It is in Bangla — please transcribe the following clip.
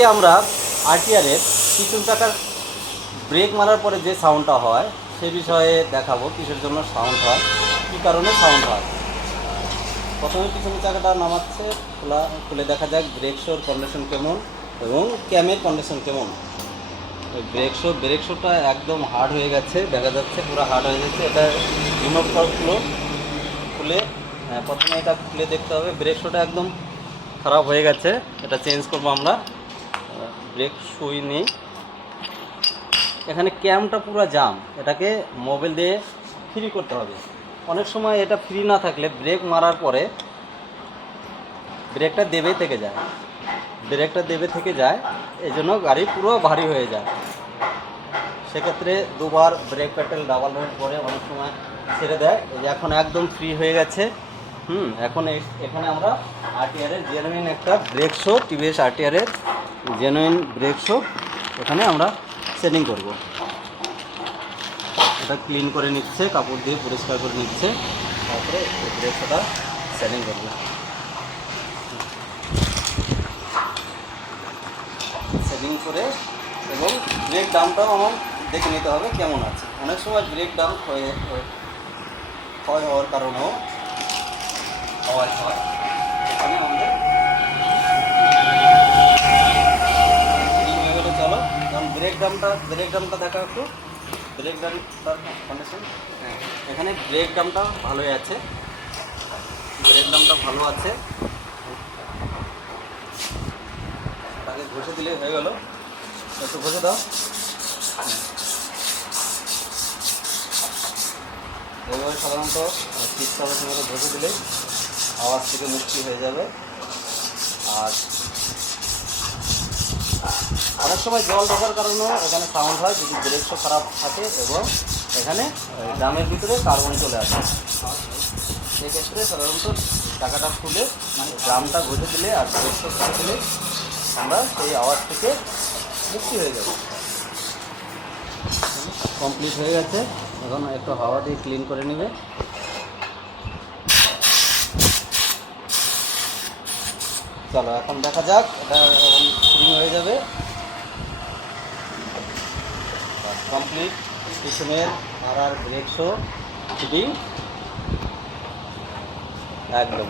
আজকে আমরা আরটিআরের পিছন চাকার ব্রেক মারার পরে যে সাউন্ডটা হয় সে বিষয়ে দেখাবো কিসের জন্য সাউন্ড হয়, কী কারণে সাউন্ড হয়। প্রথমে পিছনের চাকাটা নামাচ্ছে, খুলে দেখা যাক ব্রেক শোর কন্ডিশন কেমন এবং ক্যামের কন্ডিশন কেমন। ওই ব্রেক শোটা একদম হার্ড হয়ে গেছে, দেখা যাচ্ছে পুরো হার্ড হয়ে গেছে। এটা রিমোটটা খুলে প্রথমে এটা খুলে দেখতে হবে। ব্রেক শোটা একদম খারাপ হয়ে গেছে, এটা চেঞ্জ করবো আমরা। ব্রেক শুই নেই, এখানে ক্যামটা পুরো জাম, এটাকে মোবাইল দিয়ে ফ্রি করতে হবে। অনেক সময় এটা ফ্রি না থাকলে ব্রেক মারার পরে ব্রেকটা দেবে থেকে যায়, এই জন্য গাড়ি পুরো ভারী হয়ে যায়। সেক্ষেত্রে দুবার ব্রেক প্যাডেল ডাবল রাইড করে অনেক সময় ছেড়ে দেয়। এই যে এখন একদম ফ্রি হয়ে গেছে। এখন এখানে আমরা আরটিআরের জেনুইন একটা ব্রেক শো, টিভিএস আরটিআরের জেনুইন ব্রেক শো এখানে আমরা সেটিং করব। এটা ক্লিন করে নিচ্ছে, কাপড় দিয়ে পরিষ্কার করে নিচ্ছে, তারপরে ব্রেক শোটা সেটিং করব। সেটিং করে এবং ব্রেক ডাউনটাও আমার দেখে নিতে হবে কেমন আছে। অনেক সময় ব্রেক ডাউন ক্ষয় হওয়ার কারণেও আওয়াজ হয়। এখানে আমাদের এইভাবে চলো, কারণ ব্রেক ডামটা দেখা একটু ব্রেক ডামটার কন্ডিশন। হ্যাঁ, এখানে ব্রেক ডামটা ভালোই আছে, ভালো আছে। তাকে ঘষে দিলে হয়ে গেল, একটু ঘষে দাও। এইভাবে সাধারণত শীতকালে সেভাবে ঘষে দিলে আওয়াজ থেকে মুক্তি হয়ে যাবে। আর অনেক সময় জল ঢোকার কারণেও এখানে সাউন্ড হয়, যদি ব্রেক শো খারাপ থাকে এবং এখানে ড্রামের ভিতরে কার্বন চলে আসে। সেক্ষেত্রে সাধারণত চাকাটা খুলে ড্রামটা ঘষে দিলে আর ব্রেক শো খুলে দিলে আমরা সেই আওয়াজ থেকে মুক্তি হয়ে যাবে। কমপ্লিট হয়ে গেছে, এখন একটু হাওয়া দিয়ে ক্লিন করে নেবে। চলো এখন দেখা যাক, এটা ক্লিন হয়ে যাবে। কমপ্লিট পিছনের আর ব্রেক শো ফিটিং একদম।